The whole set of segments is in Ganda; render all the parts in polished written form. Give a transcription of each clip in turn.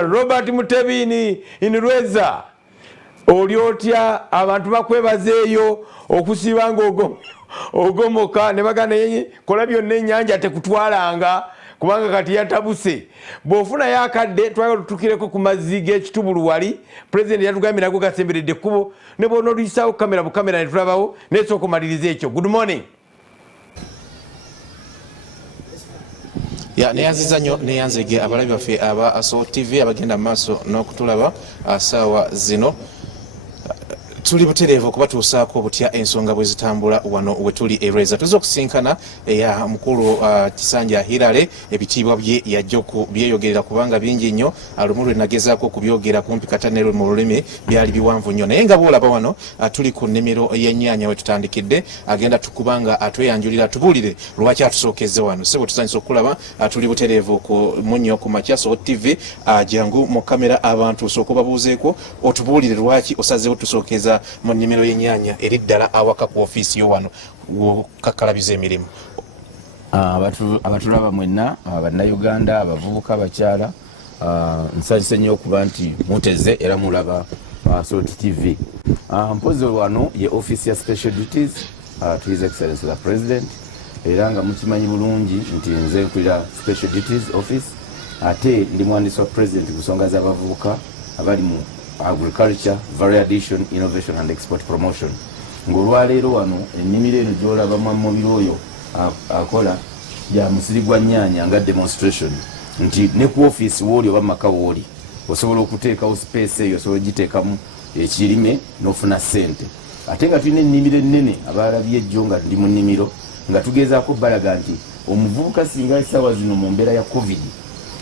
Robert Mutebini in Rweza oliotya abantu bakwebazeeyo okusibanga ogomoka ne bagana kola byonna ennyanja tekutwalanga kubanga kati yatabuse bw'ofuna yakadde twagala tutukireko ku mazzi g'ekitubulu wali president yatugambye nago gasemberedde ekkubo ne bw'ona oluyisaawo kamera bukamera ne tulabawo nesooka okumaliriza ekyo. Good morning. Neyanziza nnyo neyanzege abalabi baffe aba Asol TV abagenda mu maaso n'okutulaba saawa zino. Tuli butereevu okubatuusaako obutya ensonga bwe zitambula wano we tuli Rweza. Tuzze okusinkana eya mukulu Kisanja Hirale ebitiibwa bye yajja okubyeyogerera kubanga bingi nnyo lumu lwe nagezaako okubyogera kumpi katanero mu lulimi byali biwanvu nnyo naye nga bwolaba wano tuli ku nnimiro y'ennyaanya we tutandikidde agenda tukubanga atweyanjulira tubuulire lwaki atusookezze wano. Sebo tusanyusa okulaba tuli butereevu ku munnyo ku makya Asol TV jangu mu kamera abantu osooka obabuuzeeko otubuulire lwaki osazeewo tusookeza mu nnimiro y'ennyaanya eri ddala awaka ku ofiisi yo wano kakalabiza emirimu. Abatulaba mwenna bannayuganda abavubuka abakyala nsanyuse nnyo okuba nti muteze era mulaba Asol TV. Mpozi wano ye ofiisi ya special duties to His Excellency the President era nga mukimanyi bulungi nti nze nkulira special duties office ate ndi muwandiisi wa president ku nsonga z'abavubuka abali mu agriculture, value addition, innovation and export promotion. Ngolwaleero wano ennimiro eno gy'olaba mubiri oyo akola ya musiri gwa nnyaanya nga demonstration nti ne ku ofiisi wooli oba maka wooli osobola okuteekawo space eyo osobola ogiteekamu ekirime n'ofuna ssente. Ate nga tulina ennimiro ennene abalabye ejjo nga ndi mu nnimiro nga tugezaako balaga nti omuvubuka singa essaawa zino mu mbeera ya covid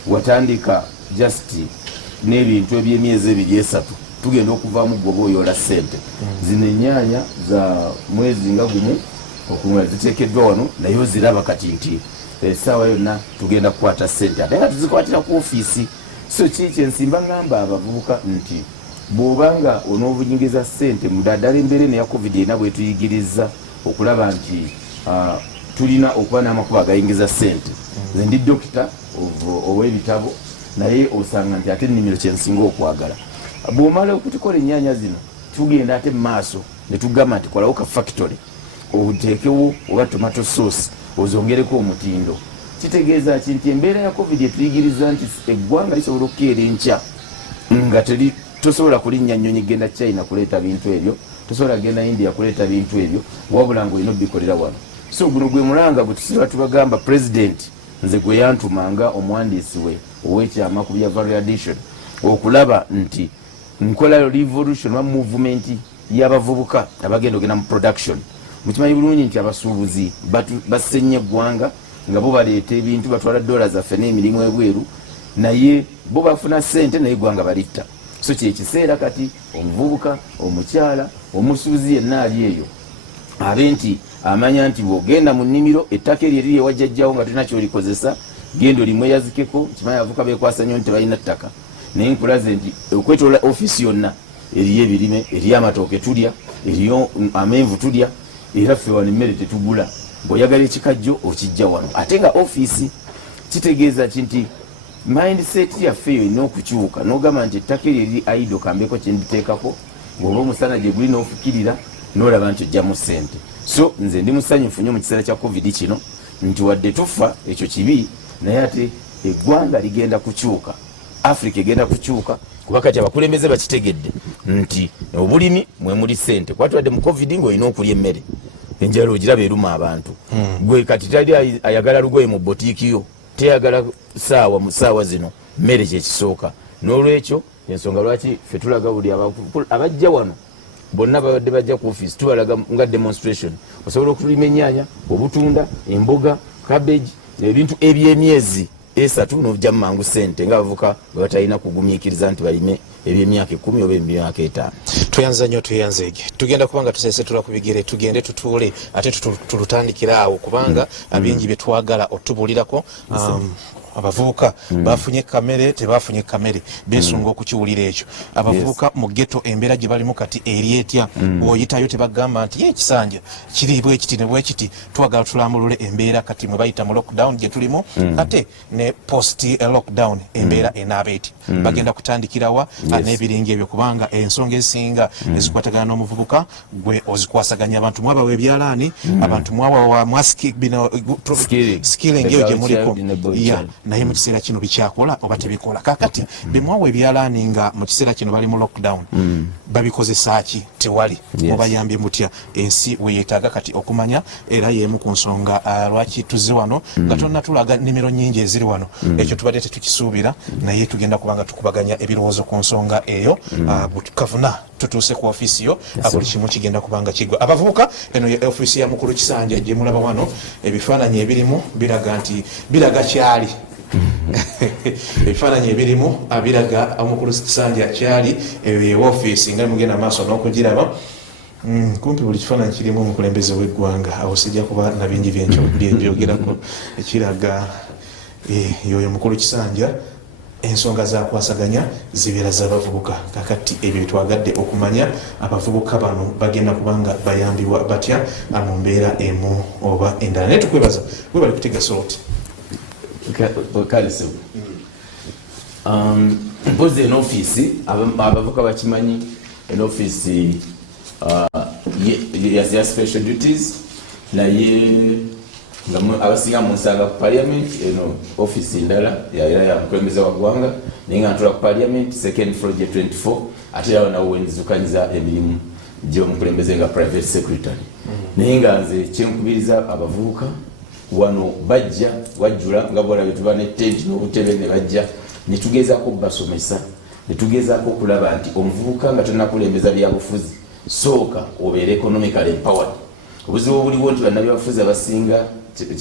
watandika just n'ebintu eby'emyezi 2-3 tugenda okuvaamu gwoba oyoola ssente. Zino ennyaanya za mwezi nga gumu okumula ziteekeddwa wano naye oziraba kati nti essaawa yonna tugenda kukwata ssente ate nga tuzikwatira ku ofiisi. So kiki ensimba ngamba abavubuka nti bw'obanga onoobunyingiza ssente mudaddala embeera eno ya covid ena bwe tuyigiriza okulaba nti tulina okuba n'amakubo agayingiza ssente. Nze ndi dokita ow'ebitabo naye osanga nti ate ennimiro kyensinga okwagala. Bw'omala okutukola ennyaanya zino tugenda ate mu maaso ne tugamba nti kolawo ka factory oteekewo oba tomato sauce ozongereko omutindo. Kitegeeza ki nti embeera ya covid etuyigiriza nti eggwanga lisobola okukeera enkya nga tosobola kulinnya nnyonyi genda China kuleeta bintu ebyo, tosobola genda India kuleeta bintu ebyo wabula ng'olina obikolera wano. So guno gwe mulanga gwe tusiba tubagamba president nze gwe yantumanga omuwandiisi we ow'ekyama ku bya value addition okulaba nti nkola revolution wa movement y'abavubuka abagenda ogenda mu production. Mukimanyi bulungi nti abasuubuzi basenye eggwanga nga bo baleeta ebintu batwala dola zaffe n'emirimu ebweru naye bo bafuna ssente naye eggwanga balitta. So kyekiseera kati omuvubuka omukyala omusuubuzi yenna ali eyo abe nti amanya nti bw'ogenda mu nnimiro ettaka eryo eriri ewajjajjawo nga tulina kyolikozesa genda olimweyazikeko. Kimanyi abavubuka beekwasa nnyo nti tebalina ttaka naye nkulaze nti okwetoola ofiisi yonna eriyo ebirime, eriyo amatooke tulya, eriyo amenvu tulya era ffe wano emmere tetugula. Bw'oyagala ekikajjo okijja wano ate nga ofiisi. Kitegeeza ki nti mindset yaffe eyo erina okukyuka n'ogamba nti ettaka eryo eriri aido kambeko kyenditeekako bw'oba omusana gye guli n'ofukirira n'olaba nti ojjamu ssente. So nze ndi musanyufu nnyo mu kiseera kya covid kino nti wadde tufa ekyo kibi naye ate eggwanga ligenda kukyuka, Africa egenda kukyuka kuba kati abakulembeze bakitegedde nti obulimi mwe muli ssente. Kwatwadde mu covid ng'olina okulya emmere enjala ogiraba eruma abantu. Gwe kati tali ayagala lugoye mu botiiki yo teyagala saawa mu ssaawa zino mmere kyekisooka. N'olwekyo ensonga lwaki ffe tulaga buli abajja wano bonna babadde bajja ku ofiisi tubalaga nga demonstration osobola okulima ennyaanya, obutunda, emboga, cabbage ebintu eby'emyezi 3 n'ojja mu mangu ssente ng'abavuka bwe batalina kugumiikiriza nti balime eby'emyaka 10 oba emyaka 5. Tweyanza nnyo tweyanzeege tugenda kubanga tuseesetula ku bigere tugende tutuule ate tulutandikira awo kubanga bingi bye twagala otubuulirako. abavubuka bafunye kamere tebafunye kamere besunga okukiwulira ekyo abavubuka mu ghetto embeera gye balimu kati eri etya bw'oyitayo tebagamba nti ekisanja kiri bwekiti ne bwekiti twagala tulambulule embeera kati mwe bayita mu lockdown gye tulimu ate ne post lockdown embeera enaaba eti bagenda kutandikirawa n'ebiringa ebyo kubanga ensonga ezisinga ezikwatagana n'omuvubuka gwe ozikwasaganya abantu mwabawa ebyalaani abantu mwabawa skilling eyo gye muliko naye mu kiseera kino bikyakola oba tebikola kakati bemwawa ebyalaani nga mu kiseera kino bali mu lockdown babikozesa ki tewali mubayambye mutya ensi weyeetaaga kati okumanya era y'emu ku nsonga lwaki tuzze wano nga tonna tulaga nimero nnyingi eziri wano ekyo tubadde tetukisuubira naye tugenda kubanga tukubaganya ebirowoozo ku nsonga eyo kavuna tutuuse ku ofiisi yo buli kimu kigenda kubanga kigwa abavubuka eno ye ofiisi ya mukulu Kisanja gye mulaba wano ebifaananyi ebirimu biraga kyali ebifaananyi ebirimu biraga omukulu Kisanja kyali eyo ofiisi nga mugenda maaso n'okugiraba kumpi buli kifaananyi kirimu omukulembeze w'eggwanga awo sijja kuba na bingi byebyogerako ekiraga yoyo mukulu Kisanja ensonga zakwasaganya zibeera z'abavubuka kakati ebyo bitwagadde okumanya abavubuka bano bagenda kubanga bayambibwa batya mu mbeera emu oba endala naye tukwebaza we bali kutega soloti mpozi enofiisi abavubuka bakimanyi enofiisi ya special duties naye abasinga munsanga ku parliament eno office ndala ya mukulembeze wa ggwanga naye nga ntula ku parliament second floor gye 24 ate yawo nawo wenzizukanyiza emirimu gy'omukulembeze nga private secretary naye nga nze kyenkubiriza abavubuka wano bajja wajjula nga bolabye tuba ne tent n'obutebe ne bajja ne tugezaako basomesa ne tugezaako okulaba nti omuvubuka nga tonnakulembeza byabufuzi sooka obeere economically empowered obuzibu obuliwo nti bannabyabufuzi abasinga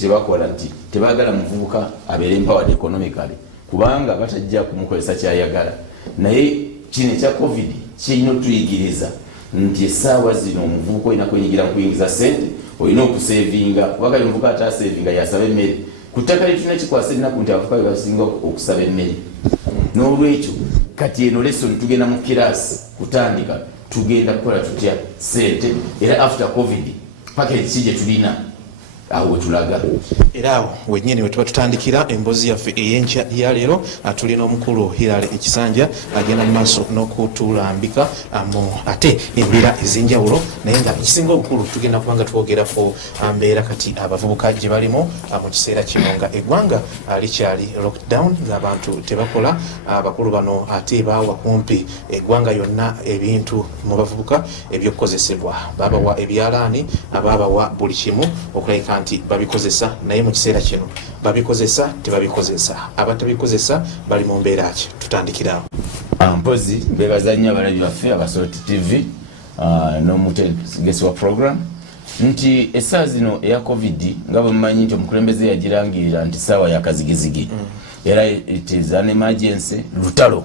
kyebakola nti tebaagala muvubuka abeere empowered economically kubanga batajja kumukozesa kyayagala naye kino ekya covid kirina otuyigiriza nti essaawa zino omuvubuka olina kwenyigira mu kuyingiza sente olina okusevinga kubanga omuvubuka ataasevinga yasaba emmere ku ttaka litulina kikwasa ennaku nti abavubuka bebasinga okusaba emmere n'olwekyo kati eno lesson tugenda mu kiraasi kutandika tugenda kukola tutya sente era after covid package ki gye tulina awo wetulaga era awo wennyini we tuba tutandikira emboozi yaffe ey'enkya ya leero tulina omukulu Hilary Ekisanja agenda mu maaso n'okutulambika mu ate embeera ez'enjawulo naye nga ekisinga obukulu tugenda kubanga twogerako mbeera kati abavubuka gye balimu mu kiseera kino nga eggwanga likyali lockdown ng'abantu tebakola abakulu bano ate baawa kumpi eggwanga yonna ebintu mu bavubuka ebyokukozesebwa babawa ebyalaani ababawa buli kimu okulabika nti babikozesa naye mu kiseera kino babikozesa tebabikozesa abatabbikozesa bali mu mbeera ki tutandikirawo mpozi bebaza nnyo abalabi baffe abasoloti tv n'omutegesi wa program nti essaawa zino eya covid nga bwemumanyi nti omukulembeze yagirangirira nti saawa yakazigizigi era it is an emergency lutalo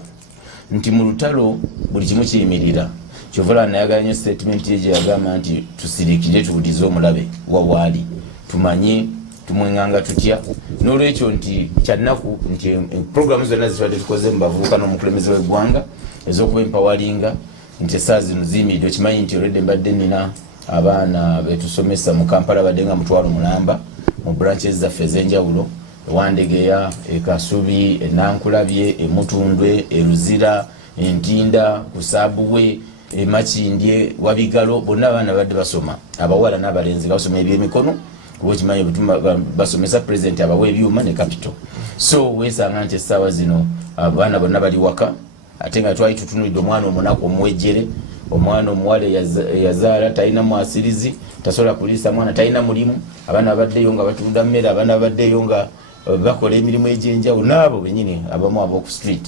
nti mu lutalo buli kimu kiyimirira kyovala nayagala nnyo statement ye gye yagamba nti tusirikire tuwulize omulabe wawaali tumanye tumwenganga tutya n'olwekyo nti kyannaku nti programu zonna zitwadde tukoze mu bavubuka n'omukulembeze w'eggwanga ez'okuba empawalinga nti essaawa zino ziyimiridde okimanyi nti olwedde mbadde nina abaana betusomesa mu Kampala badde nga mutwalo mulamba mu branches zaffe ez'enjawulo ewandegeya ekasubi enankulabye emutundwe eruzira entinda kusaabuwe emakindye wabigalo bonna abaana badde basoma abawala n'abalenzi basoma ebyemikono kuba okimanyi basomesa president abawa ebyuma ne capital so wesanga nti essaawa zino abaana bonna bali waka ate nga twali tutunulidde omwana omunaku omuwejjere omwana omuwala eyazaala talina mwasirizi tasobola kuliisa mwana talina mulimu abaana babaddeyo nga batunda mmere abaana babaddeyo nga bakola emirimu egy'enjawulo n'abo bennyini abamu ab'oku street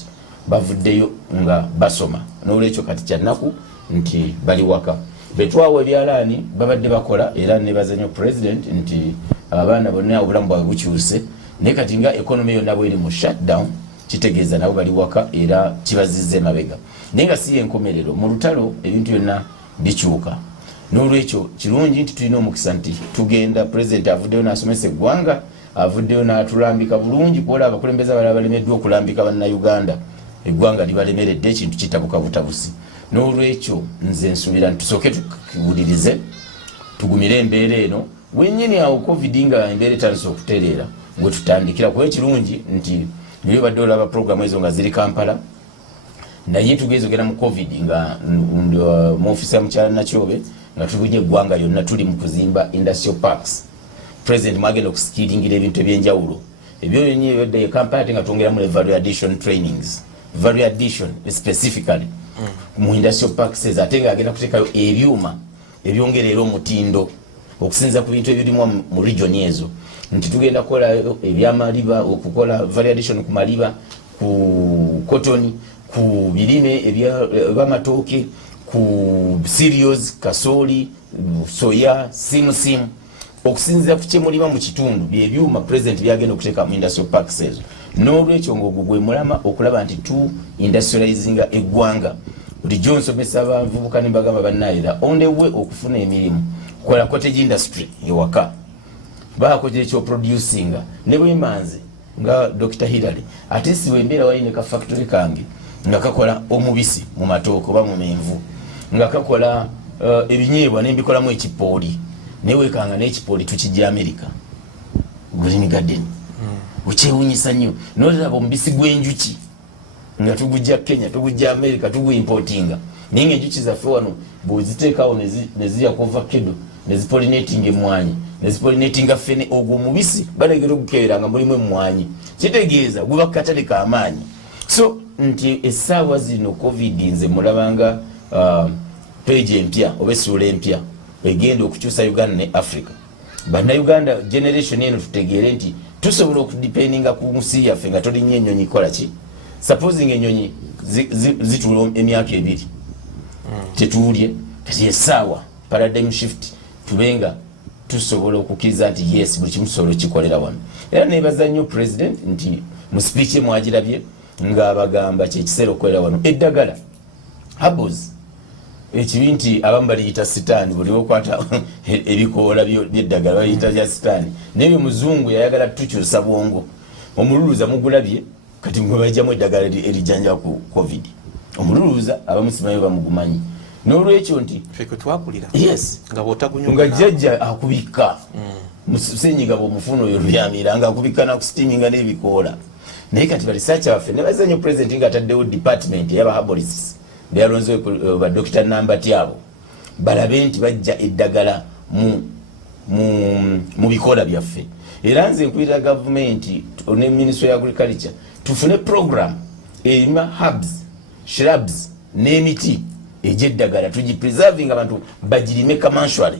bavuddeyo nga basoma n'olwekyo kati kyannaku nti bali waka betwawa ebyalaani babadde bakola era nebaza nnyo president nti abaana bonna obulamu bwabwe bukyuse naye kati nga economy yonna bweri mu shutdown kitegeeza nabo bali waka era kibazizza emabega naye nga si yenkomerero mu lutalo ebintu byonna bikyuka n'olwekyo kirungi nti tulina omukisa nti tugenda president avuddeyo n'asomesa eggwanga avuddeyo n'atulambika bulungi kuola abakulembeze abalala balemeddwa okulambika bannayuganda eggwanga libalemeredde ekintu kitabuka butabusi. N'olwekyo nze nsuubira ntusooke tukiwulirize tugumire embeera eno wennyini awo covid nga embeera etandise okutereera gwe tutandikira kuba ekirungi nti niyo badde olaba programu ezo nga ziri Kampala naye tugezogera mu covid nga mu ofisi ya mukyala Nakyobe nga tubunye eggwanga lyonna tuli mu kuzimba industrial parks. President mwagenda okusikiringira ebintu ebyenjawulo ebyo byennyini ebyodde Kampala ate nga twongeramu ne value addition trainings value addition specifically mu industrial parks ezo ate nga agenda kuteekayo ebyuma ebyongerera omutindo okusinza ku bintu ebirimu mu region ezo nti tugenda kukola ebyamaliba okukola value addition ku maliba ku cotton ku birime eby'amatooke ku cereals kasooli soya simu okusinzira ku kyemulima mu kitundu byebyuma president byagenda okuteeka mu industrial parks ezo. N'olwekyo ng'ogwo gwe mulama okulaba nti tu industrializinga eggwanga buli gyonsomesa abavubuka ne bagamba bannaayira only way okufuna emirimu kola cottage industry ewaka baakogera ekyoproducinga ne bwemanze nga Dr. Hillary ate si wembeera wali ne ka factory kange nga kakola omubisi mu matooke oba mu menvu nga kakola ebinyeebwa nembikolamu ekipooli newekanga n'ekipooli tukijja America Green Garden ukyewunyisa nnyo nolaba omubisi gw'enjuki nga tugujja Kenya tugujja America tuguimportinga naye ng'enjuki zaffe wano bweziteekawo nezirya ku ovacado nezipollinating emwanyi nezipollinatinga fene ogwo omubisi balegera ogukeera nga mulimu emwanyi kitegeeza guba katale k'amaanyi. So nti essaawa zino covid nze mulabanga page empya oba essuula empya egenda okukyusa Uganda ne Africa. Bannayuganda generation eno tutegeere nti tusobola okudependinga ku nsi yaffe nga tolinnya ennyonyi kola ki supposing ennyonyi zitula emyaka ebiri tetuulye kati essaawa paradigm shift tubenga tusobola okukkiriza nti yes buli kimu tusobola kikolera wano. Era nebaza nnyo president nti mu speech mwagirabye ng'abagamba kyekiseera okukolera wano eddagala habos ekibi nti abamu baliyita sitaani buli okwata ebikoola by'eddagala baliyita lya sitaani naye muzungu yayagala tukyusa bwongo omululuuza mugulabye kati mwe bajjamu eddagala erijanja ku covid omululuuza abamu simanyi bamugumanyi. N'olwekyo nti feke twakulira yes nga jjajja akubika musenyiga bw'omufuna oyo lubyamira nga akubika nakustiminga n'ebikoola naye kati balisacha baffe ne bazanyo president nga ataddewo department y'abahabolists byalonze ba Dr. Nambati abo balabe nti bajja eddagala mu bikoola byaffe. Era nze nkulira gavumenti ne Ministry of Agriculture tufune program erima herbs shrubs n'emiti egy'eddagala tugipreserving abantu bagirime commercially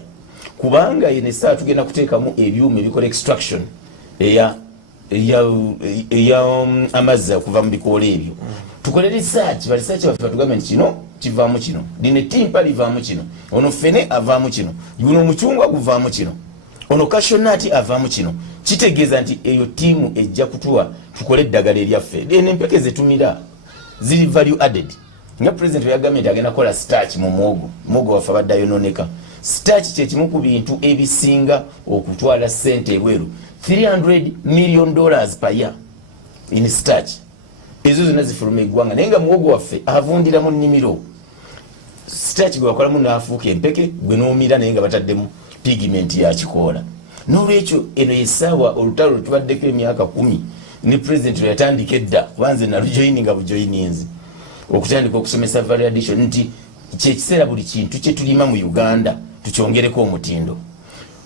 kubanga yene saa tugenda kuteekamu ebyuma ebikola extraction eya amazzi okuva mu bikoola ebyo tukole research balisearch baffe batugambye nti kino kivaamu kino dine timpa livaamu kino ono fene avaamu kino guno omucungwa guvaamu kino ono kashonati avaamu kino kitegeeza nti eyo tiimu ejja kutuwa tukole eddagala eryaffe dene empeke zetumira ziri value added nga president ya government agenda kola starch mu muogo waffe abaddayonooneka starch kyekimu ku bintu ebisinga okutwala ssente ebweru $300 million per year in starch ezo zonna zifuluma eggwanga naye nga muwogo waffe avundira mu nnimiro starch gwe wakolamu n'afuuka empeke gwe n'omira naye nga bataddemu pigment ya kikoola. N'olwekyo eno yessaawa olutalo tubaddeko emyaka 10 ne president yatandika edda kubanze nalujoyininga bujoyininzi okutandika okusomesa value addition nti kyekiseera buli kintu kye tulima mu Uganda tukyongereko omutindo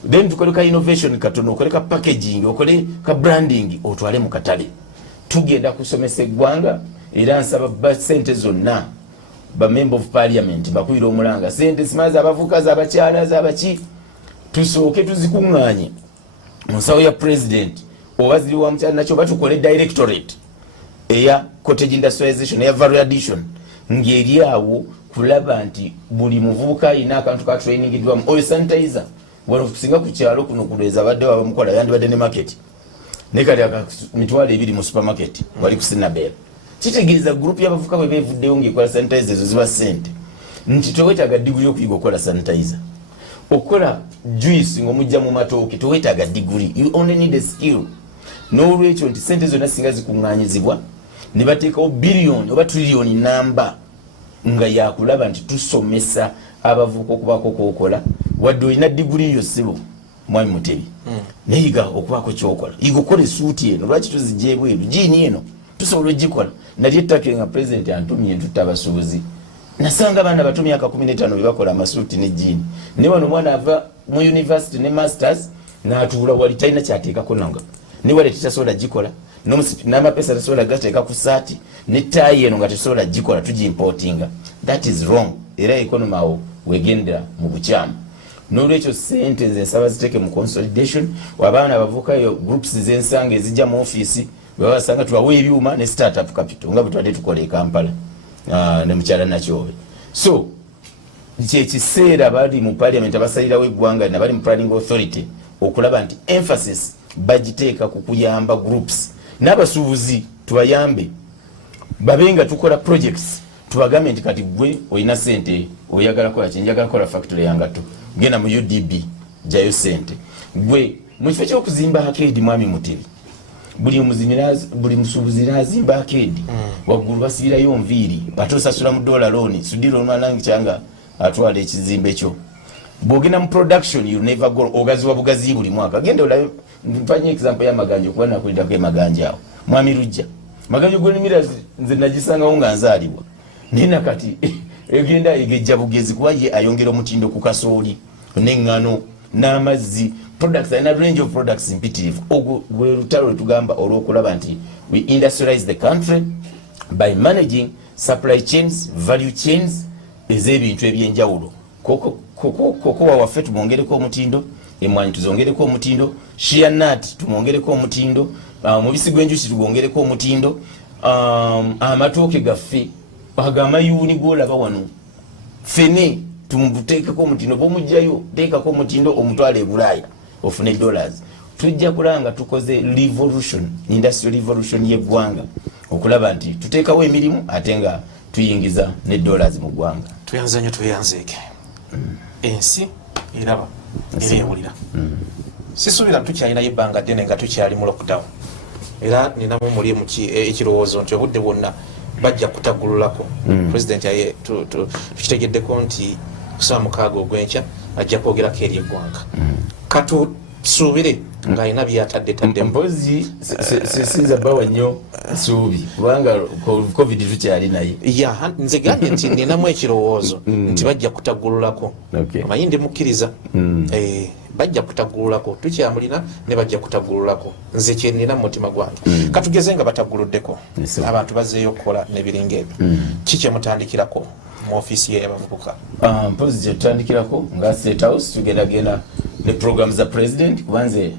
then tukole ka innovation katono okole ka packaging okole ka branding otwale mu katale tugenda kusomesa eggwanga. Era nsaba ba sente zonna ba member of parliament bakuyira omulanga sente simaza abavukazi abakyala z'abaki tusooke tuzikuŋŋaanye mu nsawo ya president oba ziri wa mukyala nakyo batukole directorate eya cottage industrialization eya value addition ng'eri awo kulaba nti buli muvubuka alina akantu ka training dwamu oyo sanitizer wano kusinga ku kyalo kuno kulweza badde babamukola yandibadde ne market ne kali mitwalo 2 mu supermarket wali ku Sinabel kitegeeza group y'abavubuka bwe beevuddeyo ng'ekola sanitizer ezo ziba ssente nti towetaaga diguli okuyiga okukola sanitizer okukola juice ng'omujja mu matooke towetaaga diguli you only need a skill n'olwekyo nti sente zonna singa zikuŋŋaanyizibwa ne bateekawo biliyoni oba triliyoni namba nga yakulaba nti tusomesa abavubuka okubaako kwokola wadde olina diguli yo ssebo mwami Mutebi neyiga okubaako kyokola yiga okukola esuuti eno lwaki tuzijja ebweru jiini eno tusobola ogikola nali ettake nga pulezidenti antumye ntutta abasuubuzi nasanga abaana bato myaka 15 bebakola amasuuti ne jiini ne wano omwana ava mu university ne masters n'atuula wali talina kyateekako nanga ne wali tetasobola gikola n'amapesa tasobola gateeka ku saati ne taayi eno nga tesobola gikola tugimportinga. That is wrong. Era economy awo wegendera mu bukyamu. N'olwekyo sente nze nsaba ziteeke mu consolidation abaana abavuka yo groups z'ensanga ezijja mu office bwe basanga tubawe ebyuma ne startup capital nga bwe twadde tukola e Kampala ne mukyala Nakyobe. So kyekiseera bali mu parliament abasalirawo eggwanga na bali mu planning authority okulaba nti emphasis bagiteeka ku kuyamba groups n'abasuubuzi tubayambe babenga tukola projects tubagambe nti kati gwe olina sente oyagala kola njagala kola factory yangatto genda mu UDB jayo sente gwe mu kifo ky'okuzimba arcade mwami Mutebi buli musuubuzi n'azimba arcade waggulu basibirayo nviiri batosasula mu dollar loan sudiro olwalangi kyanga atwala ekizimbe kyo bwogenda mu production you never go ogaziwa bugazi buli mwaka genda olayo mpanye example ya Maganja kuba nakulindako emaganja awo mwami Lujja Maganja gwenimira nze nagisangawo nga nzaalibwa nina kati egenda egejja bugezi kuba ye ayongera omutindo ku kasooli n'eŋŋano n'amazzi products and a range of products impitirivu ogwo gwe lutalo tugamba olw'okulaba nti we industrialize the country by managing supply chains value chains ez'ebintu ebyenjawulo koko waffe tumwongereko omutindo emwanyi tuzongereko omutindo shea nut tumwongereko omutindo mubisi gw'enjuki tugwongereko omutindo amatooke gaffe agamayuuni gwolaba wano fene tumuteekeko omutindo bwomugjayo teekako omutindo omutwala e Bulaaya ofune dollars tujja kulanga tukoze revolution industrial revolution y'eggwanga okulaba nti tuteekawo emirimu ate nga tuyingiza ne dollars mu ggwanga tuyanze nnyo tuyanzeeke ensi eraba era ewulira sisuubira tukyalinayo ebbanga ddene nga tukyali mu lockdown era ninamu muli ekirowoozo nti obudde bwonna bajja kutaggululako president yaye tukitegeddeko nti kusaba mukaaga ogwenkya ajja kwogerako eri eggwanga katusuubire ng'alina byatadde mpozi sinza bawa nnyo suubi kubanga covid tukyali naye nze gambye nti ninamu ekirowoozo nti bajja kutaggululako amanyi ndi mukkiriza bajja kutaggululako tukyamulina ne bajja kutaggululako nze kyenina mu mutima gwange katugeze nga batagguluddeko abantu bazzeeyo okukola n'ebiringa ebyo kikyemutandikirako mu ofiisi y'abavubuka mpozi kyetutandikirako nga State House tugendagenda ne programs za president kubanze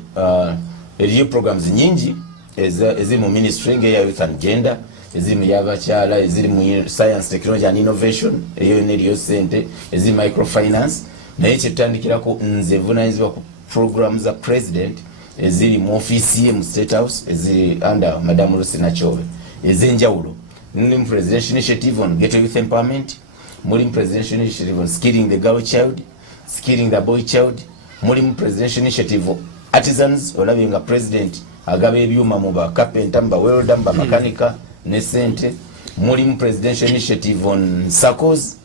eriyo programs nyingi eziri mu ministry ng'eya youth and gender eziri mu y'abakyala eziri mu science technology and innovation eyo neriyo sente eziri microfinance naye kyetutandikirako nze vunanyizibwa ku programs za president eziri mu ofiisi ye mu State House eziri under Madam Lucy Nakyobe ez'enjawulo muli mu presidential initiative on ghetto youth empowerment muli mu presidential initiative on skilling the girl child skilling the boy child muli mu presidential initiative artisans olabye nga president agaba ebyuma mu ba carpenter mu ba welder mu ba makanika ne sente muli mu presidential initiative on SACCOs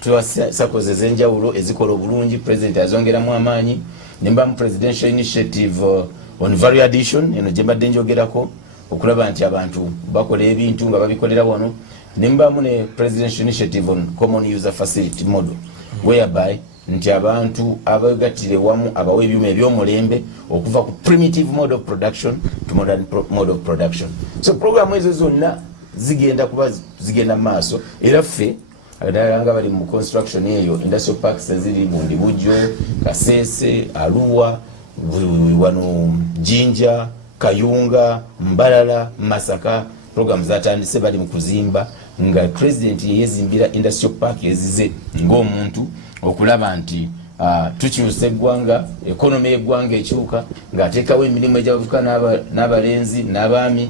tuwa SACCOs ez'enjawulo ezikola obulungi president azongeramu amaanyi nemba mu presidential initiative on value addition eno gye mbadde njogerako okulaba nti abantu bakola ebintu nga babikolera wano nembamu ne presidential initiative on common user facility model whereby nti abantu abagatire wamu abawe ebyuma ebyomulembe okuva ku primitive mode of production to modern mode of production. So program ezo zonna zigenda maaso era ffe nga bali mu construction eyo industrial parks eziri Bundi Bujjo, Kasese, Arua, wano Jinja, Kayunga, Mbalala, Masaka programs zatandise bali mu kuzimba nga president yezimbira industrial park ezize ng'omuntu okulaba nti tukyusa eggwanga economy y'eggwanga ekyuka ng'ateekawo emirimu egy'abavubuka n'abalenzi n'abaami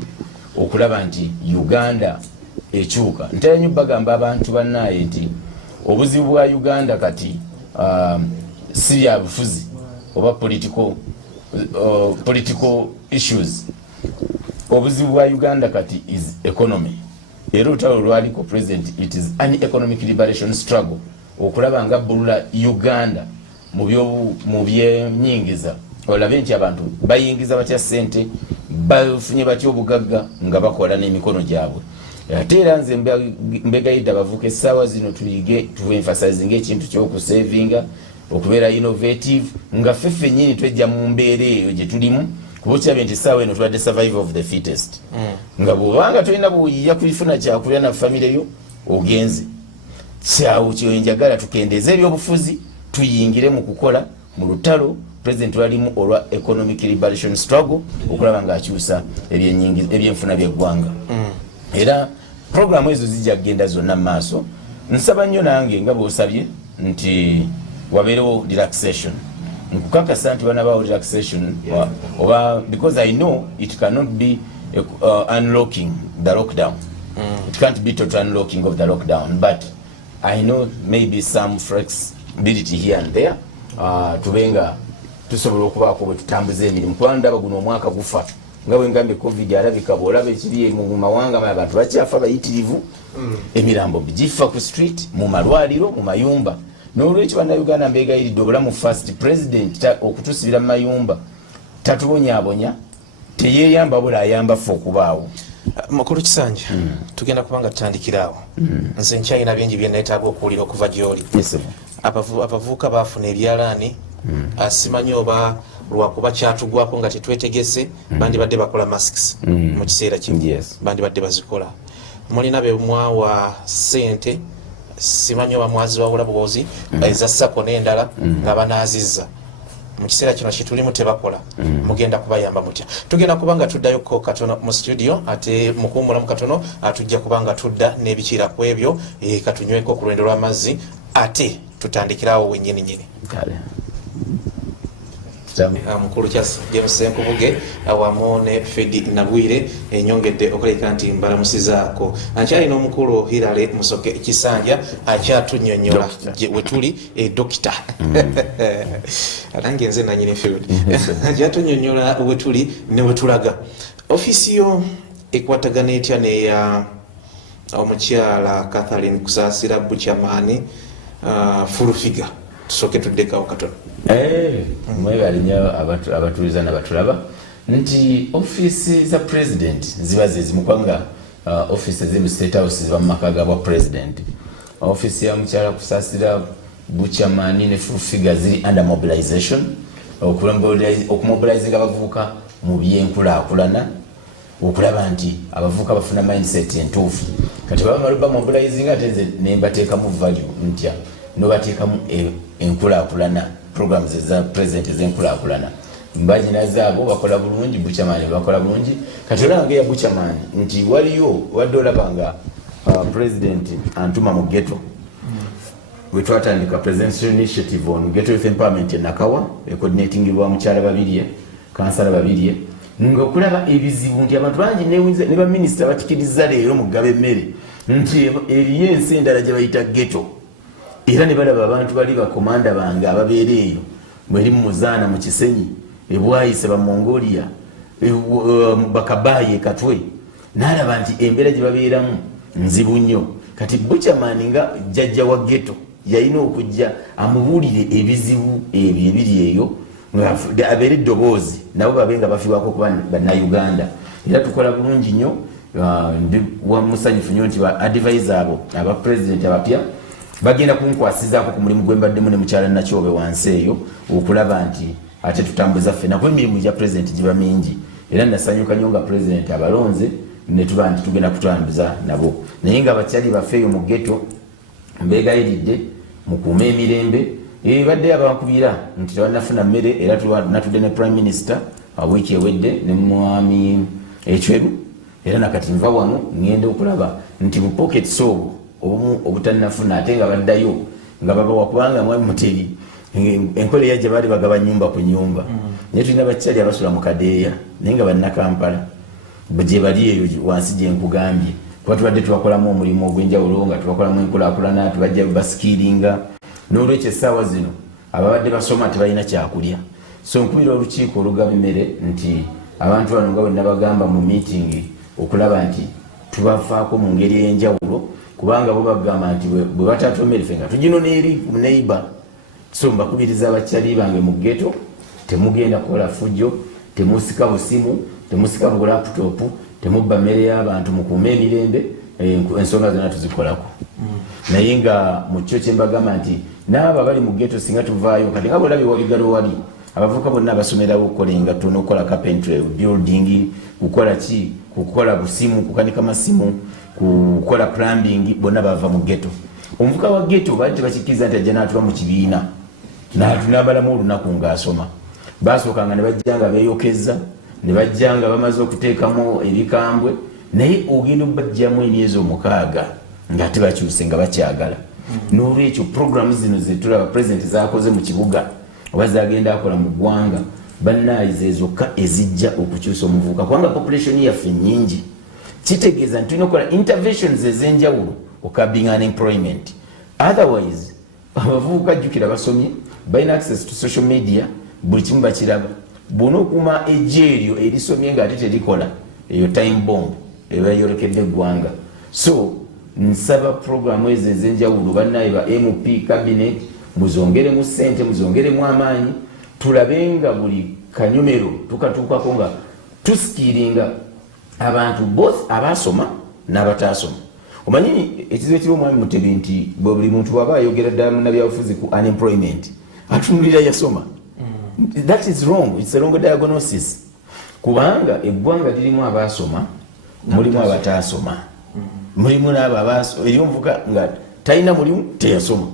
okulaba nti Uganda ekyuka. Ntera nnyo bagamba abantu bannaye nti obuzibu bwa Uganda kati si bya bufuzi oba political issues obuzibu bwa Uganda kati is economy. Era olutalo lwaliko president, it is an economic liberation struggle okulaba nga bulula Uganda mu byennyingiza olabe nti abantu bayingiza batya ssente bafunye batya obugagga nga bakola n'emikono gyabwe. Ate era nze mbegayidde abavuka essaawa zino tuyige tuemphasizing ekintu ky'okusavinga okubeera innovative nga ffeffe nnyini twejja mu mbeera eyo gye tulimu kuba okirabye nti essaawa eno tubadde survival of the fittest nga bw'obanga tolina bw'oyiya kubifuna kyakulya na famire yo ogenze kyawo kyenjagala tukendeeza ebyobufuzi tuyingire mu kukola mu lutalo president walimu olwa economic liberation struggle okulaba ng'akyusa ebyenfuna by'eggwanga. Era programu ezo zijja kgenda zonna mu maaso. Nsaba nnyo nange nga bw'osabye nti wabeerewo relaxation. Nkukakasa nti banabaawo relaxation oba because I know it cannot be unlocking the lockdown. It can't be total unlocking of the lockdown, but I know maybe some flexibility here and there tubenga tusobola okubaako bwe tutambuza emirimu kuba ndaba guno omwaka gufa nga bwe ngambye covid alabika bw'olaba ekiri mu mawanga abantu bakyafa bayitirivu emirambo gifa ku street mu malwaliro mu mayumba n'olwekyo bannayuganda mbeegayiridde obulamu first president okutusibira mu mayumba tatubonyaabonya teyeeyamba bula ayamba ffe okubaawo. Mukulu Kisanja tugenda kubanga tutandikiraawo nze nkyalina bingi bye neetaaga okuwulira okuva gy'oli. Abavubuka baafuna ebyalaani asimanyi oba lwakuba kyatugwako nga tetwetegese bandibadde bakola masks mu kiseera kimu bandibadde bazikola. Mulina be mwawa ssente simanyi oba mwaziwawula buwozi eza sako n'endala nga banaazizza mu kiseera kino kitulimu tebakola mugenda kubayamba mutya. Tugenda kubanga tuddayo ko katono mu studio ate mukuumulamu katono atujja kubanga tudda n'ebikiira ku ebyo katunyweko ku lwendo lw'amazzi ate tutandikirawo wennyini nyini. Mukulu James Senkubuge awamu ne Fedi Nabwire enyongedde okuleka nti mbalamusizaako ankyalina omukulu Hilary Musoke Kisanja akyatunyonyola wetuli dokita alange nze nanyini field akyatunyonyola wetuli ne wetulaga. Ofisi yo ekwatagana etya neya omukyala Catherine Kusaasira Buchamani fulufiga tusoke tuddekawo katono. Mwebali nnyo abatuuliza n'abatulaba nti office za president ziba zezimu kubanga office ezimu state house ziba mu maka gabwa president. Office ya mukyala Kusaasira Buchamani ne fulufiga ziri under mobilization okumobilizinga abavubuka mu byenkulaakulana okulaba nti abavubuka bafuna mindset entuufu kati baba maluba mobilizinga ate nze nembateekamu value ntya nobateekamu enkulaakulana programs za president z'enkulaakulana mbagina zaabo bakola bulungi Buchamani bakola bulungi kati olange ya Buchamani nti waliyo wadde olabanga president antuma mu ghetto wetwatandika presidential initiative on ghetto youth empowerment Nakawa coordinatingibwa mukyala babirye kansala babirye nga okulaba ebizibu nti abantu bangi ne ba minister batikiriza leero mugabe emmere nti eriyo ensi endala gye bayita ghetto era ne balaba abantu bali bakomanda bange ababeera eyo mweri muzaana mu Kisenyi ebwayise ba Mongolia bakabaye Katwe n'alaba nti embeera gye babeeramu nzibu nnyo kati Buchamani nga jjajja wa ghetto yalina okujja amubuulire ebizibu ebyo ebiri eyo abeere eddoboozi nabo babe nga bafiwako kuba bannayuganda era tukola bulungi nnyo wamusanyufu nnyo nti ba advisor abo aba president abapya bagenda kunkwasizaako ku mulimu gwe mbaddemu ne mukyala Nakyobe wansi eyo okulaba nti ate tutambuza ffena kuba emirimu gya president giba mingi era nasanyuka nnyo nga president abalonze ne tuba nti tugenda kutambuza nabo naye nga bakyali baffe eyo mu ghetto mbeegayiridde mukuume emirembe badde abankubira nti tebanafuna mmere era natudde ne prime minister wiiki ewedde ne mwami Echweru era nakati nva wano ngenda okulaba nti mu pockets obwo obumu obutanafuna ate nga baddayo nga babawa kubanga mwami Mutebi enkola yajja baali bagaba nyumba ku nyumba naye tulina bakyali abasula mu Kadeeya naye nga bannakampala gye bali eyo wansi gye nkugambye kuba tubadde tubakolamu omulimu ogw'enjawulo nga tubakolamu enkulaakulana tubajja basikiringa n'olwekyo essaawa zino ababadde basoma tebalina kyakulya so nkubira olukiiko olugaba emmere nti abantu bano nga bwe nabagamba mu meeting okulaba nti tubafaako mu ngeri ey'enjawulo kubanga bo bagamba nti bwe batatuumere ffe nga tugino neeri ku neighbor. So mbakubiriza abakyali bange mu ghetto temugenda kukola fujjo, temusika busimu, temusika bu laptop, temubba mmere y'abantu, mukuume emirembe, ensonga zonna tuzikolako. Naye nga mu kyo kye mbagamba nti n'abo bali mu ghetto singa tuvaayo kati nga bwolabye wabigalo wali abavubuka bonna abasomerawo okukola engatto n'okukola carpentry, building, kukola ki, kukola busimu, kukanika masimu, kukola plumbing, bonna bava mu ghetto. Omuvubuka wa ghetto baali tebakikkiriza nti ajja n'atuba mu kibiina n'atunabalamu olunaku ng'asoma. Basookanga ne bajjanga beeyokeza, ne bajjanga bamaze okuteekamu ebikambwe, naye ogenda obajjamu emyezi 6 ng'ate bakyuse nga bakyagala. N'olwekyo programu zino ze tulaba president zaakoze mu kibuga oba zagenda akola mu ggwanga bannaayize zokka ezijja okukyusa omuvubuka kubanga population yaffe nnyingi. Kitegeeza nti tulina okukola interventions ez'enjawulo okubbing unemployment. Otherwise abavubuka jjukira basomye balina access to social media, buli kimu bakiraba. Bw'ona okuuma ejje eryo erisomye ng'ate terikola, eyo time bomb eba yolekedde eggwanga. So nsaba programu ezo ez'enjawulo bannaaye ba MP cabinet muzongeremu ssente, muzongeremu amaanyi, tulabe nga buli kanyomero tukatuukako nga tusikiringa abantu both abasoma n'abataasoma. Omanyi ekizibu ekiri omwami Mutebi nti buli muntu waba ayogera ddala munnabyabufuzi ku unemployment atunulira yasoma. That is wrong. It's a wrong diagnosis. Kubanga eggwanga lirimu abasoma, mulimu abataasoma. Mulimu n'abo abasoma. Eriyo omuvubuka nga talina mulimu teyasoma.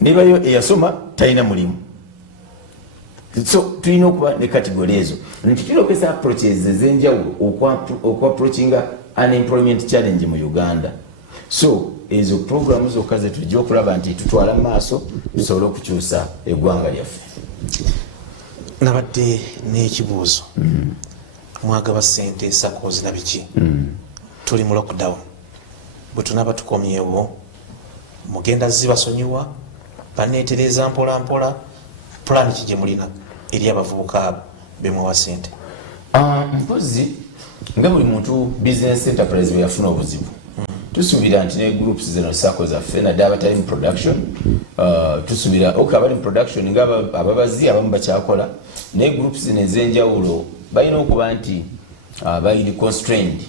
Nebayo eyasoma talina mulimu. So tulina okuba ne category ezo. Nti tulina okwesa approaches ez'enjawulo okwa-approachinga unemployment challenge mu Uganda. So ezo programu zokka ze tujja okulaba nti tutwala mu maaso tusobole okukyusa eggwanga lyaffe. Nabadde n'ekibuuzo. Mwagaba ssente SACCOs na biki? Tuli mu lockdown. Bwe tunaba tukomyewo mugenda zibasonyiwa baneetereza mpola mpola plan ki gye mulina eri abavubuka be muwa ssente? Mpozi nga buli muntu business enterprise bwe yafuna obuzibu. Tusuubira nti ne groups zino SACCO zaffe naddala abatali mu production, tusuubira abali mu production nga ababazi abamu bakyakola, naye groups zino ez'enjawulo balina okuba nti bayiri constrained.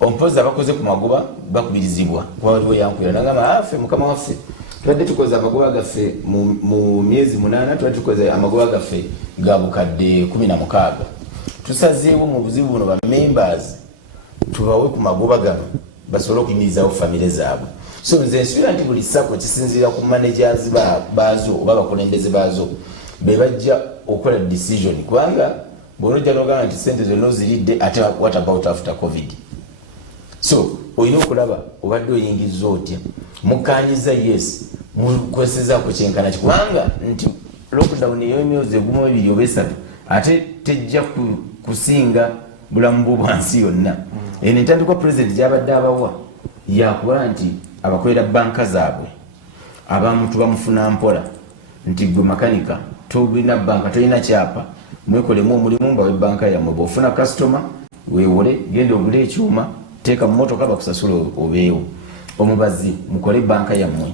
Ompozi abakoze ku magoba bakubirizibwa kuba waliwo yankwera nagamba ffe mukama waffe tubadde tukoze amagoba gaffe mu myezi 8, tubadde tukoze amagoba gaffe ga bukadde 16. Tusazeewo mu buzibu buno ba members tubawe ku magoba gano basobole okuyimirizawo famire zaabwe. So nze nsubira nti buli SACCO kisinziira ku managers baazo oba abakulembeze baazo be bajja okukola decision kubanga bw'onojja n'ogamba nti ssente zonna oziridde ate what about after COVID? So olina okulaba obadde oyingizza otya, mukkaanyiza yes mukwesezako kyenkana ki kubanga nti lockdown ey'emyezi 12 oba 3 ate tejja kusinga bulamu bwo bwansi yonna. Eno entandikwa president gy'abadde abawa yakuba nti abakolera banka zaabwe abamuntu bamufuna mpola nti gwe makanika tolina banka tolina kyapa mwekolemu omulimu nga webbanka yammwe bw'ofuna customer weewole genda ogule ekyuma teeka mu motoka bakusasula obeewo. Omubazi mukole banka yammwe,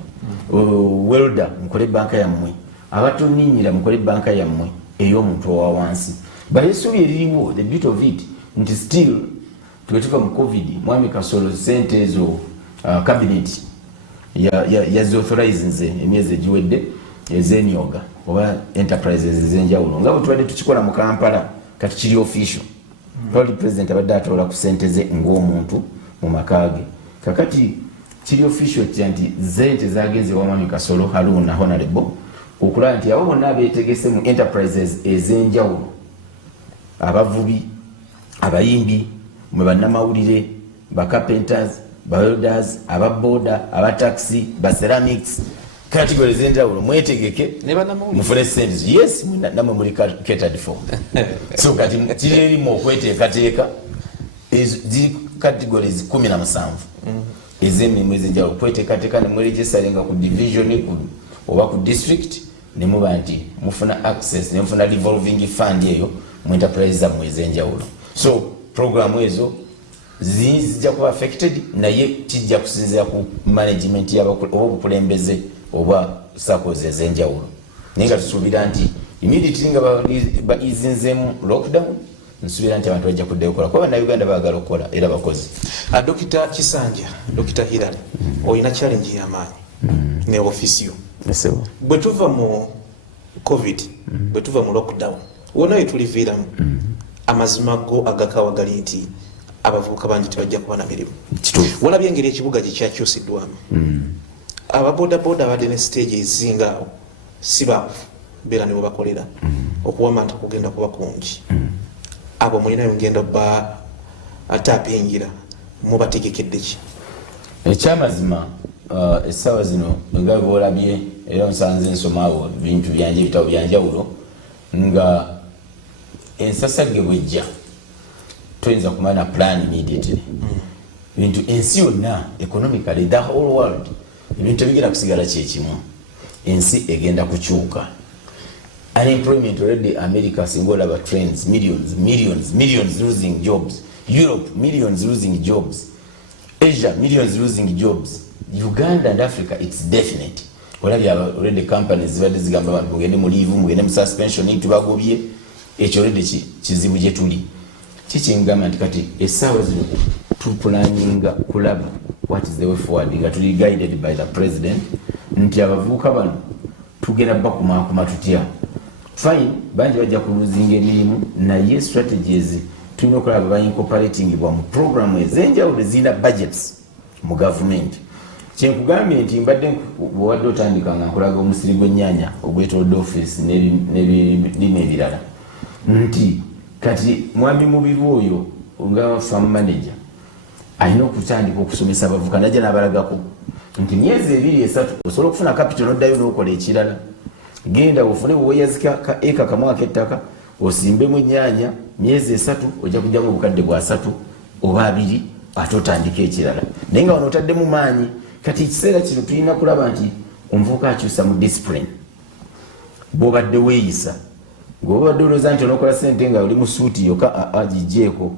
welder mukole banka yammwe, abatoninyira mukole banka yammwe ey'omuntu owa wansi. Bayesubi eririwo the beauty of it nti still tubetuka mu COVID mwami Kasolo sente ezo cabinet yaziauthorize nze emyezi egiwedde ez'enyoga oba enterprises ez'enjawulo nga bwe tubadde tukikola mu Kampala kati kiri official. Probably president abadde atoola ku sente ze ng'omuntu mu makaage. Kakati kiri official nti zente zagenze wa mwami Kasolo Haruna honorable okulaba nti abo bonna abeetegese mu enterprises ez'enjawulo, abavubi, abayimbi, mwe bannamawulire, ba carpenters, ba welders, aba boda, aba taxi, ba ceramics, categories ez'enjawulo mwetegeke mufune sente. Yes, namwe muli catered for. So kati kiri erimu okweteekateeka ziri categories 17 ez'emirimu ez'enjawulo kweteekateeka ne mweregistaringa ku division oba ku district ne muba nti mufuna access ne mufuna revolving fund eyo mu enterprise zammwe ez'enjawulo. So program ezo zijja kuba affected naye kijja kusinzira ku management obukulembeze oba SACCOs ez'enjawulo. Naye nga tusuubira nti immediately nga bayizinzeemu lockdown nsuubira nti abantu bajja kuddayo okukola kuba Bannayuganda baagala okukola era bakozi. Dr. Kisanja, Dr. Hilary, olina challenge y'amaanyi ne office yo. Bwe tuva mu COVID, bwe tuva mu lockdown, wonna we tuliviiramu amazima go agakawa gali nti abavubuka bangi tebajja kuba na mirimu. Walabye engeri ekibuga gye kyakyusiddwamu. Ababodaboda abadde ne stage ezingaawo si baakubeera ne webakolera okuwamanta kugenda kuba kungi. Abo mulina mugenda ba atapingira mubategekedde ki? Ekyamazima essaawa zino nga bw'olabye era nsanze nsomaawo bintu byanje ebitabo byanjawulo nga ensasage bwejja tuyinza kumana plan immediately. Bintu ensi yonna economically the whole world ebintu bigenda kusigala kyekimu. Ensi egenda kukyuka. Unemployment already America single labor trends, millions losing jobs. Europe, millions losing jobs. Asia, millions losing jobs. Uganda and Africa, it's definite. Already companies zigamba abantu mugende mu leave, mugende mu suspension tubagobye ekyo already kizibu gye tuli. Kikingamba nti kati essaawa zino tupulaninga kulaba what is the way forward nga tuli guided by the president nti abavubuka bano tugenda bakumakuma tutya. Fine, banji bajja kuluzinga emirimu naye strategies tulina okulaba bayincorporating bwa mu program ez'enjawulo ezirina budgets mu government. Kyenkugambye nti mbadde bwewadde otandika nga nkulaga omusiri gw'ennyaanya ogwetolodde office n'ebirime ebirala nti kati mwami mubiru oyo nga farm manager alina okutandika okusomesa abavubuka najja n'abalagako nti myezi 2-3 osobola okufuna capital n'oddayo n'okola ekirala. Genda ofune bweyazika ka eka kamu ak'ettaka osimbemu ennyaanya myezi 3 ojja kujjamu obukadde bwa 3 oba 2 ate otandika ekirala. Naye nga wano otaddemu maanyi. Kati ekiseera kino tulina kulaba nti omuvubuka akyusa mu discipline. Bw'obadde weeyisa ng'obadde olowooza nti onookola ssente nga oli mu suuti yokka agigyeko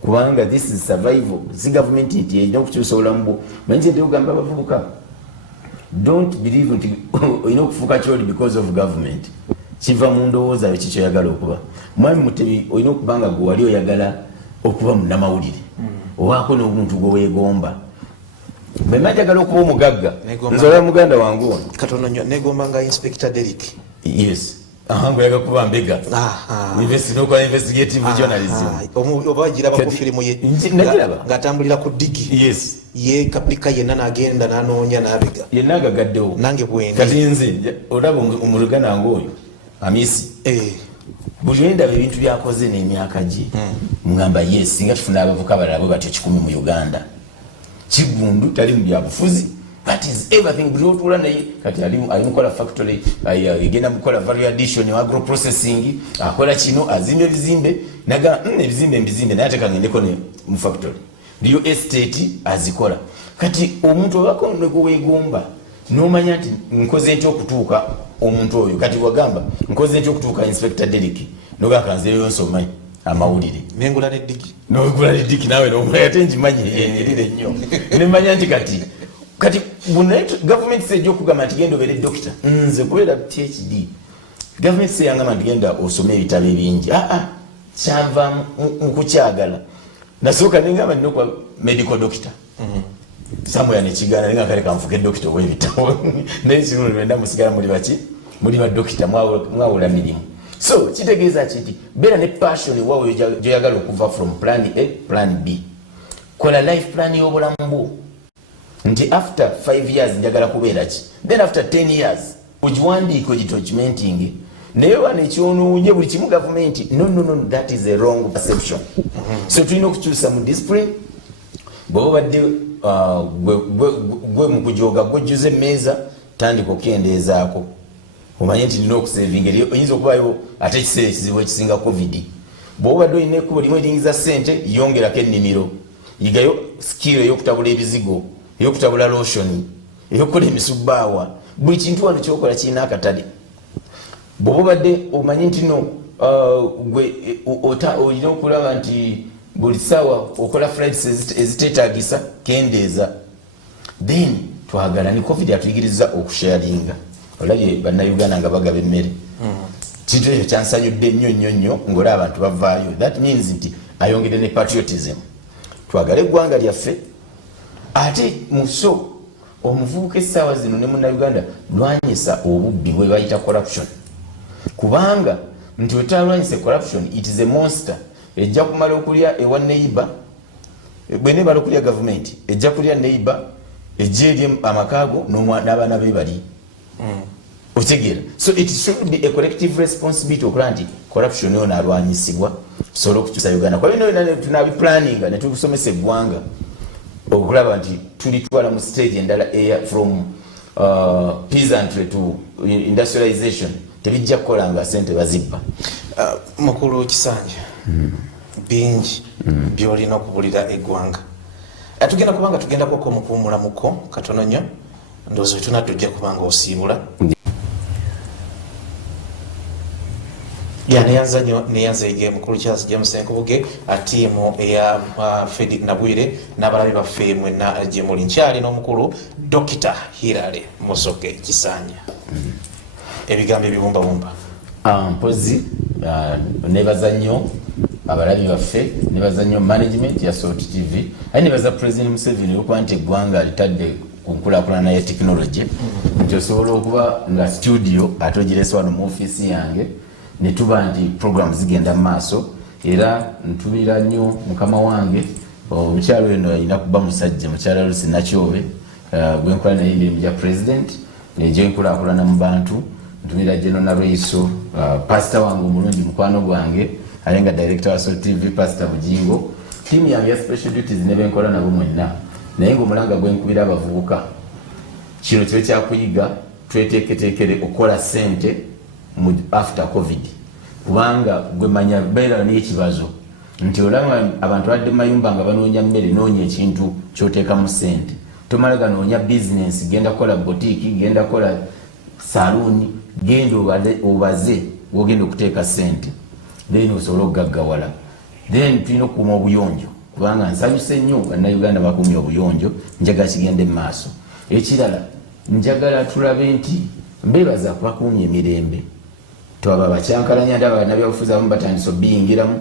kubanga this is survival. Si gavumenti nti erina okukyusa obulamu bwo. Manyi kye ndikugamba abavubuka, don't believe nti olina okufuuka kyoli because of government. Kiva mu ndowooza yo kikyo oyagala okuba. Mwami Mutebi olina okuba nga gwe wali oyagala okuba munnamawulire owaako n'omuntu gwe weegomba. Bwe majagala okuba omugagga nzola muganda wange ono katono nnyo negomba nga Inspector Derrick. Yes. Ahangu yaga kuba mbega. Nokola investigative journalism. Oba wagira ba ku filimu ye. Ngatambulira ku digi. Yes. Ye kapika yenna n'agenda n'anoonya n'abega. Yenna agagaddewo. Nange bwendi. Kati nze olaba omulugana ngoyo Amisi. Buli endaba ebintu byakoze n'emyaka gye. Mugamba yes singa tufuna abavuka balala batyo 10 mu Uganda. Kigundu tali mu byabufuzi. That is everything. Bulootula naye kati ali mukola factory egenda mukola value addition agro processing akola kino azimbe bizimbe naga ebizimbe naye ate kangendeko ne mu factory real estate azikola. Kati omuntu obako ndego weegomba nomanya nti nkoze ntyo okutuuka omuntu oyo kati wagamba nkoze ntyo okutuuka Inspector Derrick noga kanzeyo nsomanyi amawulire nengula ne digi nogula ne digi nawe nomulete njimanyi yerire nnyo nemanya nti kati government sejja okugamba nti genda obeere doctor nze kubera PhD government seyangamba nti genda osome ebitabo ebingi kyanva nkukyagala nasooka nengamba nina okuba medical doctor somewhere nekigaana nenga kale kanfuke doctor w'ebitabo naye kirundi lwenda musigala muli baki muli ba doctor mwawula mirimu. So kitegeeza ki nti beera ne passion waawe gyoyagala okuva from plan A plan B. Kola life plan y'obulamu bwo nti after 5 years njagala kubeera ki, then after 10 years ogiwandiika ogidocumenting. Naye wano ekyonoonye buli kimu gavumenti no that is a wrong perception. So tulina okukyusa mu discipline. Bw'oba badde gwe mu kujoga gwojjuza emmeeza tandika okukendeezaako omanye nti nina okusevinga eri oyinza okubaayo ate ekiseera ekizibu ekisinga covid. Bw'oba badde olina ekkubo limu eringiza ssente yongerako ennimiro, yigayo skill ey'okutabula ebizigo, ey'okutabula lotion, ey'okukola emisubbaawa. Buli kintu wano kyokola kirina akatale. Bw'oba badde omanyi nti no gwe olina okulaba nti buli ssaawa okola flights eziteetaagisa kendeeza. Then twagala ni covid atuyigiriza okusharinga. Olabye bannayuganda nga bagaba emmere. Kintu ekyo kyansanyudde nnyo ng'olaba abantu bavaayo. That means nti ayongedde ne patriotism. Twagala eggwanga lyaffe ate muso omuvubuka essaawa zino ne munnayuganda lwanyisa obubbi bwe bayita corruption. Kubanga nti wetalwanyise corruption, it is a monster. Ejja kumala okulya ewa neighbor, bwene bala okulya government, ejja kulya neighbor, ejja eri amakaago n'abaana be bali. Otegeera. So it should be a collective responsibility okulaba nti corruption yona alwanyisibwa tusobole okukyusa Uganda. Kwa bino tunabi planning ne tukusomesa eggwanga okulaba nti tulitwala mu stage endala from peasantry to industrialization. Tebijja kukola nga sente bazibba. Mukulu Kisanja bingi byolina okubulira eggwanga. Tugenda kubanga tugenda kwako mukuumula muko katono nnyo ndowooza tuna tujja kubanga osiibula. Neyanza ige mukulu Charles James Nkubuge atiimu eya Fedi Nabwire n'abalabi baffe mwenna gye muli nkyali n'omukulu Dr. Hilary Musoke Kisanja. Ebigambo ebibumbabumba. Mpozi nebaza nnyo abalabi baffe, nebaza nnyo management ya Salt TV, aye nebaza President Museveni okuba nti eggwanga litadde ku nkulaakulana ya technology. Nti osobola okuba nga studio ate ogirese wano mu ofiisi yange ne tuba nti program zigenda mu maaso, era ntubira nnyo mukama wange omukyalo eno alina kuba musajja, mukyala Lucy Nakyobe gwe nkola naye emirimu gya president n'egyenkulaakulana mu bantu. Ntumira General Reiso, pastor wangu mulungi mukwano gwange, ayenga director wa Salt TV, pastor Bujingo. Team yange ya special duties ne benkola nabo mwenna. Naye ng'omulanga gwenkubira abavubuka. Kino kibe kyakuyiga tweteeketeekere okukola ssente after covid. Kubanga gwe manya beera n'ekibazo nti olaba abantu badde mu mayumba nga banoonya mmere, noonya ekintu ky'oteekamu ssente. Tomala ganoonya business, genda kola boutique, genda kola saluni, genda obaze wogenda okuteeka ssente, then osobola okugaggawala. Then tulina okukuuma obuyonjo, kubanga nsanyuse nnyo bannayuganda bakuumye obuyonjo, njagala kigende mu maaso. Ekirala njagala tulabe nti mbeebaza bakuumye emirembe. Twaba bakyankalanya ndaba bannabyabufuzi abamu batandise obiyingiramu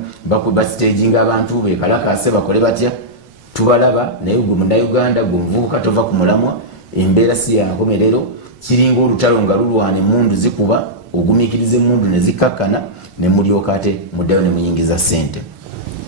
basitaginga abantu beekalakaase bakole batya. Tubalaba naye gwe munnayuganda gwe muvubuka tova ku mulamwa, embeera si ya nkomerero. Kiringa olutalo nga lulwana emmundu zikuba, ogumiikiriza emmundu ne zikakkana ne mulyoka ate muddayo ne muyingiza ssente.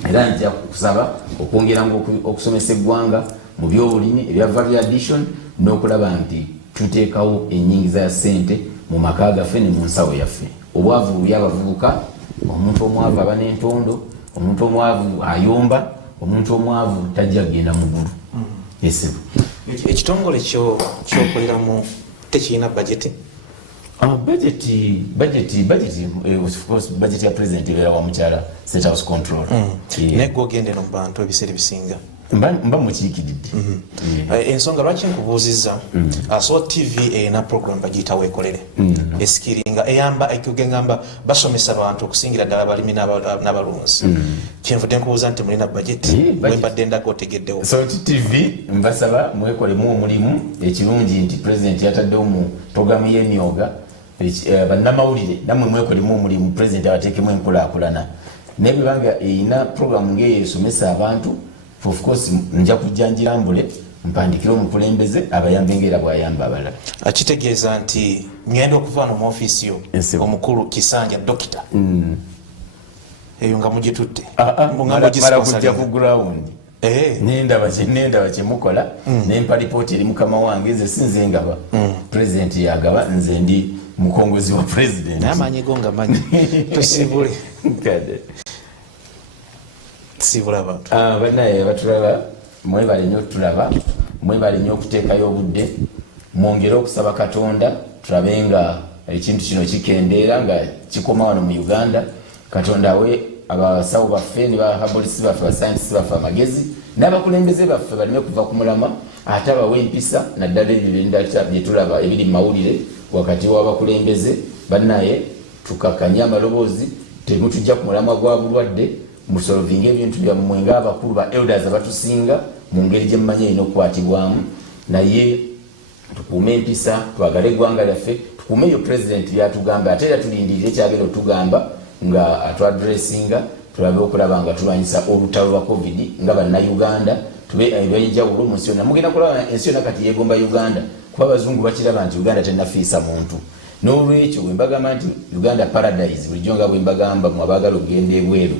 Era nja kusaba okwongeranga okusomesa eggwanga mu byobulimi ebyava bya addition n'okulaba nti tuteekawo ennyingiza ya ssente mu maka gaffe ne mu nsawo yaffe. Obwavu bubi abavubuka, omuntu omwavu aba n'entondo, omuntu omwavu ayomba, omuntu omwavu tajja kugenda mu ggulu. Yesibu. Ekitongole ky'okoleramu tekirina budget? Budget ya president era wa mukyala State House control. Naye gwe ogende no mu bantu ebiseera ebisinga. Mba mukiikiridde. Ensonga lwaki nkubuuzizza, Salt TV erina program bagiyita weekolere esikiringa eyamba ekugengamba basomesa abantu okusingira ddala abalimi n'abalunzi. Kyenvudde nkubuuza nti mulina budget wembadde ndaga otegeddewo. Salt TV mbasaba mwekolemu omulimu, ekirungi nti president yataddewo mu programu y'emyoga bannamawulire nammwe mwekolemu omulimu, president abateekemu enkulaakulana. Naye bwebanga erina programu ng'eyo esomesa abantu, of course nja kujjanjira mbule mpandikira omukulembeze abayambe ng'era bw'ayamba abalala. Kitegeeza nti ngenda okuva no mu ofiisi yo omukulu Kisanja Dokita eyo nga mugitutte mala kujja ku ground nendaba kyemukola nempa lipooti eri mukama wange, nze sinze ngaba president yagaba, nze ndi mukongozi wa president. N'amaanyi go nga manyi tosibule sibula abantu bannaye batulaba, mwebale nnyo otulaba, mwebale nnyo okuteekayo obudde, mwongere okusaba Katonda tulabe nga ekintu kino kikendeera nga kikoma wano mu Uganda. Katonda awe abasawo baffe ne bahabolisi baffe basayintisi baffe amagezi n'abakulembeze baffe baleme kuva ku mulama, ate abawe empisa naddala ebyo bye tulaba ebiri mu mawulire wakati w'abakulembeze. Bannaye tukakanye amaloboozi temutujja ku mulamwa gwa bulwadde musolvinga ebintu byammwe ng'abakulu ba elders abatusinga mu ngeri gye mumanyi erina okukwatibwamu naye tukuume empisa twagale eggwanga lyaffe tukuume eyo president byatugamba ate era tulindirire ekyagenda otugamba nga atwadressinga tulabe okulaba nga tulwanyisa olutalo lwa covid nga bannayuganda tube ebyenjawulo mu nsi yonna mugenda kulaba ensi yonna kati yeegomba uganda kuba abazungu bakiraba nti uganda tennafiisa muntu n'olwekyo bwe mbagamba nti uganda paradise bulijjo nga bwe mbagamba mu abaagala okugenda ebweru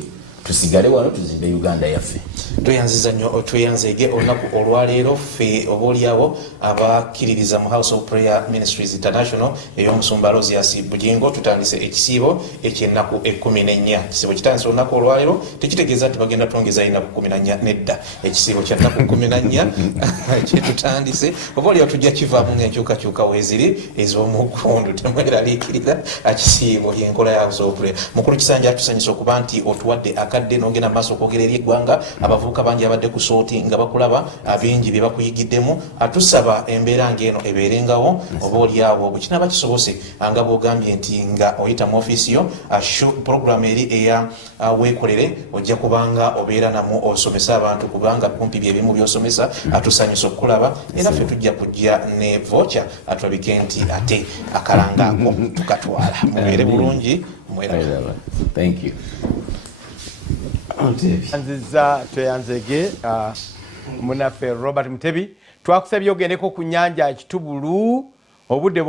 tusigale wano tuzimbe uganda yaffe. Tweyanziza nnyo tweyanzege olunaku olwaleero ffe obaoliawo abakkiririza mu House of Prayer Ministries International ey'omusumba Rosias Bugingo tutandise ekisiibo eky'ennaku 14. Ekisiibo kitandise olunaku olwaleero tekitegeeza nti bagenda twongeza ennaku 14 nedda. Ekisiibo kya nnaku 14 kyetutandise obaoliawo tujja kivaamu ng'enkyukakyuka weeziri ez'omugundu temweraliikirira ekisiibo y'enkola ya House of Prayer. Mukulu Kisanja atusanyusa okuba nti otuwadde akadde n'ogenda maaso okwogera eri eggwanga abavubuka bangi abadde ku sooti nga bakulaba bingi bye bakuyigiddemu atusaba embeera ng'eno ebeerengawo oba oliawo bwe kinaaba kisobose nga bw'ogambye nti nga oyita mu ofiisi yo program eri eya weekolere ojja kubanga obeera namu osomesa abantu kubanga kumpi bye bimu by'osomesa atusanyusa okukulaba era ffe tujja kujja ne vocha atulabike nti ate akalangaako tukatwala mubeere bulungi mweraba. Thank you. Nziza tweyanzege munaffe Robert Mutebi twakusabye ogendeko ku nnyanja Kitubulu obudde